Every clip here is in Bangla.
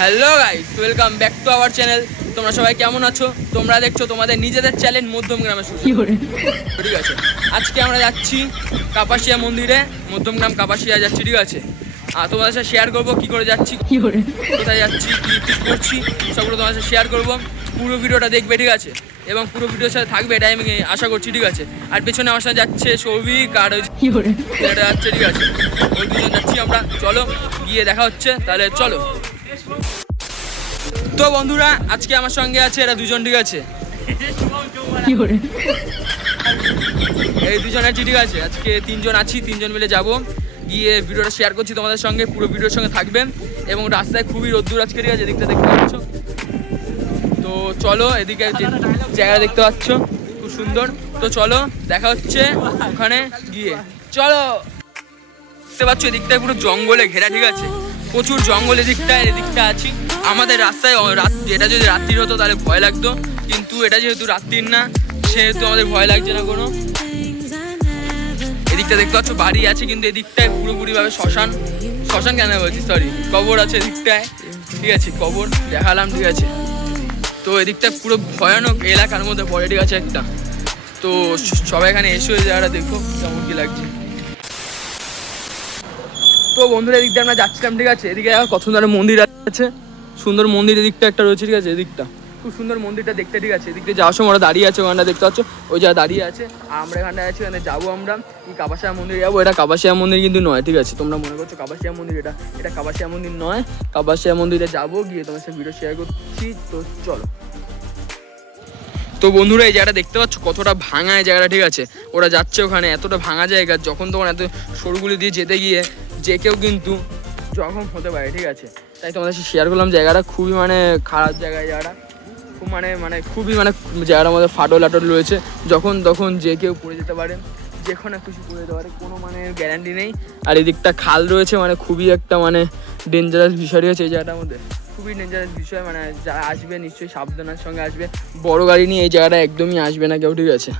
Hello guys, welcome back to our channel. তোমরা সবাই কেমন আছো? তোমরা দেখছো তোমাদের নিজেদের চ্যানেল মধ্যমগ্রামের সুযোগ। ঠিক আছে, আজকে আমরা যাচ্ছি কাপাসিয়া মন্দিরে, মধ্যমগ্রাম কাপাসিয়া যাচ্ছি। ঠিক আছে, আর তোমাদের সাথে শেয়ার করবো কী করে যাচ্ছি, কোথায় যাচ্ছি, কী করছি, সবগুলো তোমাদের সাথে শেয়ার করবো। পুরো ভিডিওটা দেখবে, ঠিক আছে, এবং পুরো ভিডিওর সাথে থাকবে, এটাই আমি আশা করছি। ঠিক আছে, আর পেছনে আমার সাথে যাচ্ছে সৌভিক আর এটা যাচ্ছে। ঠিক আছে, ওই দুজন যাচ্ছি আমরা। চলো গিয়ে দেখা হচ্ছে তাহলে, চলো। তো বন্ধুরা, আজকে আমার সঙ্গে আছে এরা দুজন। ঠিক আছে, এই দুজন আছি। ঠিক আছে, আজকে তিনজন আছি, তিনজন মিলে যাব, গিয়ে ভিডিওটা শেয়ার করছি তোমাদের সঙ্গে। পুরো ভিডিওর সঙ্গে থাকবেন, এবং রাস্তায় খুবই রোদ্দুর আজকে। ঠিক আছে, এদিকটা দেখতে পাচ্ছ। তো চলো, এদিকে যে জায়গা দেখতে পাচ্ছ খুব সুন্দর। তো চলো দেখা হচ্ছে ওখানে গিয়ে। চলো, দেখতে পাচ্ছ এদিকটায় পুরো জঙ্গলে ঘেরা। ঠিক আছে, প্রচুর জঙ্গল এদিকটা আছি। আমাদের রাস্তায় এটা যদি রাত্রির হতো তাহলে ভয় লাগতো, কিন্তু এটা যেহেতু রাত্রির না, সেহেতু আমাদের ভয় লাগছে না কোনো। এদিকটা দেখতে পাচ্ছ বাড়ি আছে, কিন্তু এদিকটায় পুরোপুরিভাবে শ্মশান কেন বলছি, সরি, কবর আছে এদিকটায়। ঠিক আছে, কবর দেখালাম। ঠিক আছে, তো এদিকটা পুরো ভয়ানক এলাকার মধ্যে পড়ে। ঠিক আছে, একটা তো সবাই এখানে এসে জায়গাটা দেখো কেমন কি লাগছে। তো বন্ধুরা, এদিকটা আমরা যাচ্ছিলাম। ঠিক আছে, এদিকে কত সুন্দর মন্দির আছে, সুন্দর মন্দির এদিকটা একটা রয়েছে। ঠিক আছে, এদিকটা খুব সুন্দর মন্দিরটা দেখতে। ঠিক আছে, এদিকটা যাওয়ার সময় ওরা দাঁড়িয়ে আছে, ওখানটা দেখতে পাচ্ছ, ওই জায়গা দাঁড়িয়ে আছে। আমরা এখানটায় আছি, এখানে যাবো আমরা। কি কাপাসিয়া মন্দির যাবো? এটা কাপাসিয়া মন্দির কিন্তু নয়। ঠিক আছে, তোমরা মনে করছো কাপাসিয়া মন্দির, এটা কাপাসিয়া মন্দির নয়। কাপাসিয়া মন্দিরে যাবো, গিয়ে তোমার সাথে ভিডিও শেয়ার করছি। তো চলো। তো বন্ধুরা, এই জায়গাটা দেখতে পাচ্ছ কতটা ভাঙা এই জায়গাটা। ঠিক আছে, ওরা যাচ্ছে ওখানে, এতটা ভাঙা জায়গা, যখন তখন এত সরুগুলি দিয়ে যেতে গিয়ে যে কেউ কিন্তু জখম হতে পারে। ঠিক আছে, তাই তোমাদের সাথে শেয়ার করলাম। জায়গাটা খুবই খারাপ জায়গা। জায়গাটা খুব খুবই জায়গাটার মধ্যে ফাটল রয়েছে, যখন তখন যে কেউ পড়ে যেতে পারে, যেখানে খুশি পড়ে যেতে পারে, কোনো গ্যারান্টি নেই। আর এদিকটা খাল রয়েছে, খুবই একটা ডেঞ্জারাস বিষয় রয়েছে এই জায়গাটার মধ্যে, খুবই ডেঞ্জারাস বিষয়। যারা আসবে নিশ্চয়ই সাবধানের সঙ্গে আসবে, বড় গাড়ি নিয়ে এই জায়গাটা একদমই আসবে না কেউ। ঠিক আছে,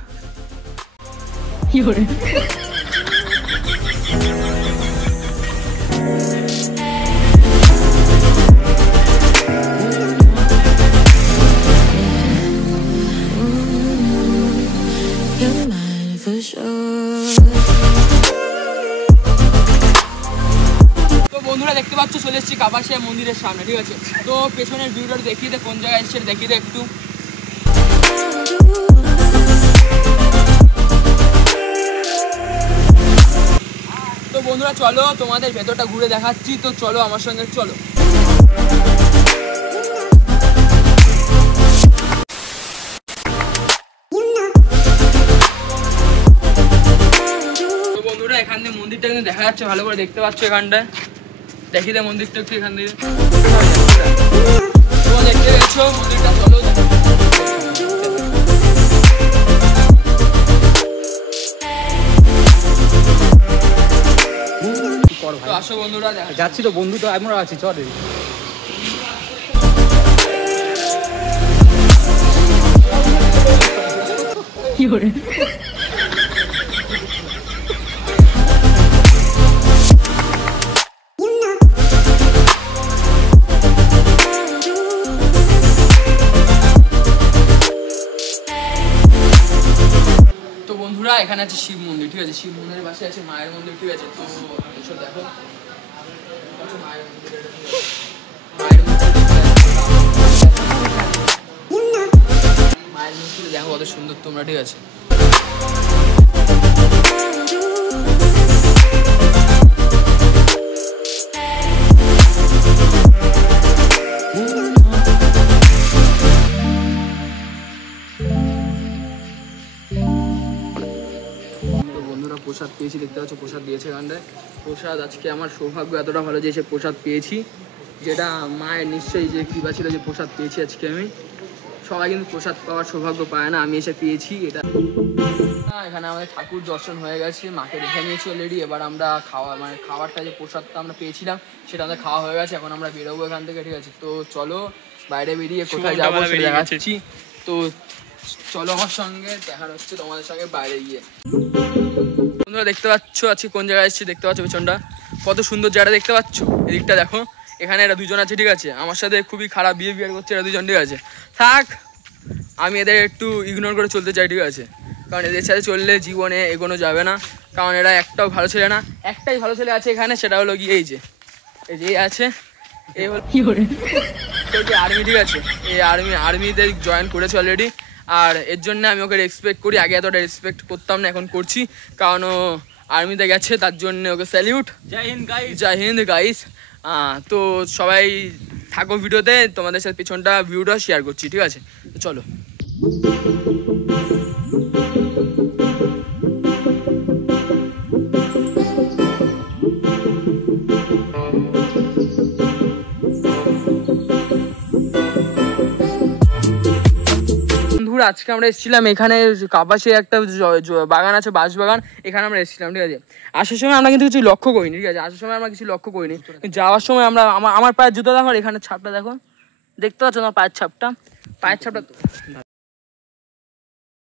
বন্ধুরা দেখতে পাচ্ছ চলে এসেছি কাপাসিয়া মন্দিরের সামনে। ঠিক আছে, তো পেছনের ভিউটা দেখিয়ে দে, কোন জায়গায় এসছে দেখিয়ে দে একটু। তো বন্ধুরা চলো, তোমাদের ভেতরটা ঘুরে দেখাচ্ছি। তো চলো আমার সঙ্গে, চলো। তো বন্ধুরা, এখান থেকে মন্দিরটা কিন্তু দেখা যাচ্ছে ভালো করে, দেখতে পাচ্ছ এখানটায়। দেখি দে মন্দিরটা একটু এখান থেকে। তোমরা দেখতে পেয়েছো মন্দিরটা, চলো। তো আসো বন্ধুরা, যাচ্ছি তো বন্ধু, তো আমরা আছি, চল। কি করে এখানে আছে শিব মন্দির। ঠিক আছে, শিব মন্দিরের পাশে আছে মায়ের মন্দির। ঠিক আছে, তো দেখো মায়ের মন্দির দেখো কত সুন্দর তোমরা। ঠিক আছে, প্রসাদ পেয়েছি, দেখতে পাচ্ছ প্রসাদ দিয়েছে এখানটায়। প্রসাদ আজকে আমার সৌভাগ্য এতটা ভালো যে এসে প্রসাদ পেয়েছি, যেটা মায়ের নিশ্চয়ই যে কৃপা ছিল যে প্রসাদ পেয়েছি আজকে আমি। সবাই কিন্তু প্রসাদ পাওয়ার সৌভাগ্য পায় না, আমি এসে পেয়েছি এটা। এখানে আমাদের ঠাকুর দর্শন হয়ে গেছে, মাকে দেখে নিয়েছি অলরেডি। এবার আমরা খাবারটা যে প্রসাদটা আমরা পেয়েছিলাম সেটা আমাদের খাওয়া হয়ে গেছে, এখন আমরা বেরোবো এখান থেকে। ঠিক আছে, তো চলো বাইরে বেরিয়ে কোথায় যাবো সেটা দেখাচ্ছি। তো চলো আমার সঙ্গে, দেখা হচ্ছে তোমাদের সঙ্গে বাইরে গিয়ে। বন্ধুরা দেখতে পাচ্ছ আজকে কোন জায়গায় এসেছি, দেখতে পাচ্ছ পেছনটা কত সুন্দর জায়গা দেখতে পাচ্ছ। এদিকটা দেখো, এখানে এরা দুজন আছে, ঠিক আছে, আমার সাথে খুবই খারাপ বিহেভিয়ার করছে এরা দুজন, ঠিক আছে। থাক, আমি এদের একটু ইগনোর করে চলতে চাই, ঠিক আছে, কারণ এদের সাথে চললে জীবনে এগোনো যাবে না, কারণ এরা একটাও ভালো ছেলে না। একটাই ভালো ছেলে আছে এখানে, সেটা হলো গিয়ে এই যে আছে, এই হলো আর্মি, ঠিক আছে। এই আর্মিতে জয়েন করেছে অলরেডি, আর এর জন্য আমি ওকে রেসপেক্ট করি। আগে এতটা রেসপেক্ট করতাম না, এখন করছি, কারণ ও আর্মিতে গেছে, তার জন্য ওকে স্যালিউট। জয় হিন্দ গাইস। তো সবাই থাকো ভিডিওতে, তোমাদের সাথে পিছনটা ভিডিওটা শেয়ার করছি, ঠিক আছে, তো চলো। আজকে আমরা এসেছিলাম এখানে কাপাসে একটা বাগান আছে, বাঁশ বাগান, এখানে আমরা এসেছিলাম, ঠিক আছে। আসার সময় আমরা কিন্তু কিছু লক্ষ্য করিনি, ঠিক আছে, আসার সময় আমরা কিছু লক্ষ্য করিনি, যাওয়ার সময় আমরা আমার পায়ের জুতো দেখো, এখানে ছাপটা দেখো, দেখতে পাচ্ছ না পায়ের ছাপটা?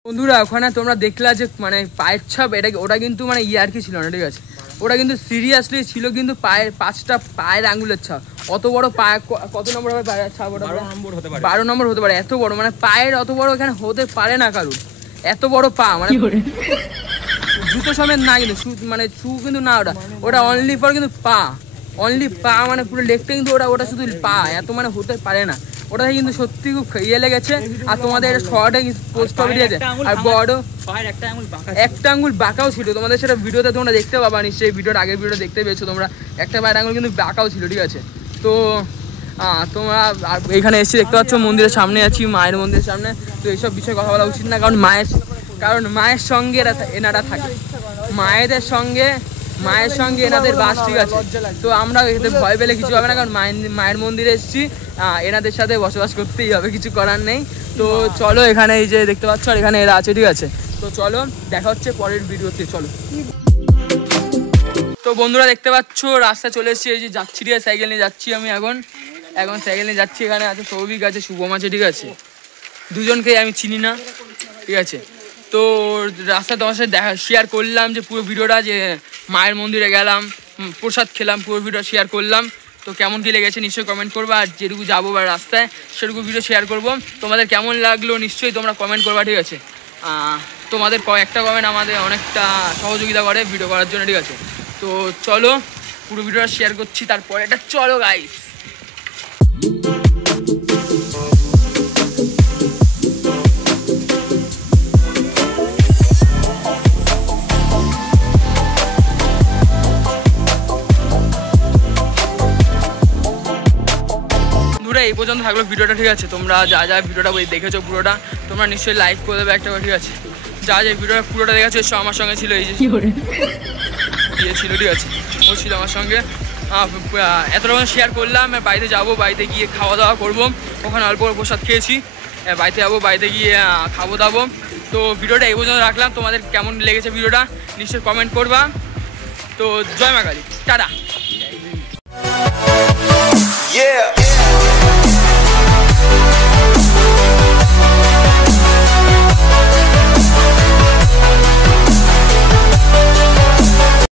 বন্ধুরা ওখানে তোমরা দেখলা যে মানে পায়ের ছাপ, ওটা কিন্তু মানে ইয়ার্কি ছিল না, ঠিক আছে, ওটা কিন্তু সিরিয়াসলি ছিল, কিন্তু পায়ের 5টা পায়ের আঙুলের ছাপ। অত বড় পায়ে কত নম্বর হবে পায়ের ছাপ? ওটা 12 নম্বর হতে পারে। এত বড় মানে পায়ের অত বড় এখানে হতে পারে না কারুর, এত বড় পা, মানে জুতো সমেত না, কিন্তু মানে শু কিন্তু না, ওটা অনলি ফর কিন্তু পা, অনলি পা, মানে পুরো লেগটা কিন্তু ওটা শুধু পা, এত মানে হতে পারে না। ওটা কিন্তু সত্যি খুব ইয়ে লেগেছে। আর তোমাদের শর্টে পোস্ট হবে, ঠিক আছে, আর বড় একটা আঙুল বাঁকাও ছিল, তোমাদের সেটা ভিডিওতে তোমরা দেখতে পাবা নিশ্চয়ই, ভিডিওর আগের ভিডিও দেখতে পেয়েছো তোমরা, একটা পায়ের আঙুল কিন্তু বাঁকাও ছিল, ঠিক আছে। তো তোমরা এখানে এসে দেখতে পাচ্ছ মন্দিরের সামনে আছি, মায়ের মন্দিরের সামনে। তো এইসব বিষয়ে কথা বলা উচিত না, কারণ মায়ের সঙ্গে এনারা থাকে, মায়ের সঙ্গে এনাদের বাস, ঠিক আছে। তো আমরা এতে ভয় পেলে কিছু হবে না, কারণ মায়ের মন্দিরে এসেছি, এনাদের সাথে বসবাস করতেই হবে, কিছু করার নেই। তো চলো, এখানে এই যে দেখতে পাচ্ছ, আর এখানে এরা আছে, ঠিক আছে। তো চলো, দেখা হচ্ছে পরের ভিডিওতে, চলো। তো বন্ধুরা দেখতে পাচ্ছ রাস্তা চলে এসেছি, এই যে যাচ্ছি, ঠিক আছে, সাইকেল নিয়ে যাচ্ছি আমি এখন সাইকেল নিয়ে যাচ্ছি। এখানে আছে সৌভিক আছে, শুভম আছে, ঠিক আছে, দুজনকেই আমি চিনি না, ঠিক আছে। তো রাস্তা তোমার সাথে শেয়ার করলাম যে পুরো ভিডিওটা, যে মায়ের মন্দিরে গেলাম, প্রসাদ খেলাম, পুরো ভিডিও শেয়ার করলাম। তো কেমন কী লেগেছে নিশ্চয়ই কমেন্ট করবো, আর যেটুকু যাবো বা রাস্তায় সেটুকু ভিডিও শেয়ার করবো। তোমাদের কেমন লাগলো নিশ্চয়ই তোমরা কমেন্ট করবা, ঠিক আছে। তোমাদের একটা কমেন্ট আমাদের অনেকটা সহযোগিতা করে ভিডিও করার জন্য, ঠিক আছে। তো চলো, পুরো ভিডিওটা শেয়ার করছি, তারপরে এটা চলো গাইস। এই পর্যন্ত থাকলো ভিডিওটা, ঠিক আছে। তোমরা যা ভিডিওটা দেখেছো পুরোটা, তোমরা নিশ্চয়ই লাইক করে দেবে একটা করে, ঠিক আছে। যা ভিডিওটা পুরোটা দেখেছো এসব আমার সঙ্গে ছিল, এই যে ইয়ে ছিল, ঠিক আছে, ও ছিল আমার সঙ্গে। এত রকম শেয়ার করলাম। বাড়িতে যাবো, বাড়িতে গিয়ে খাওয়া দাওয়া করবো, ওখানে অল্প প্রসাদ খেয়েছি, বাড়িতে যাবো, বাড়িতে গিয়ে খাবো দাবো। তো ভিডিওটা এই পর্যন্ত রাখলাম। তোমাদের কেমন লেগেছে ভিডিওটা নিশ্চয়ই কমেন্ট করবা। তো জয় মা কালী, টাটা।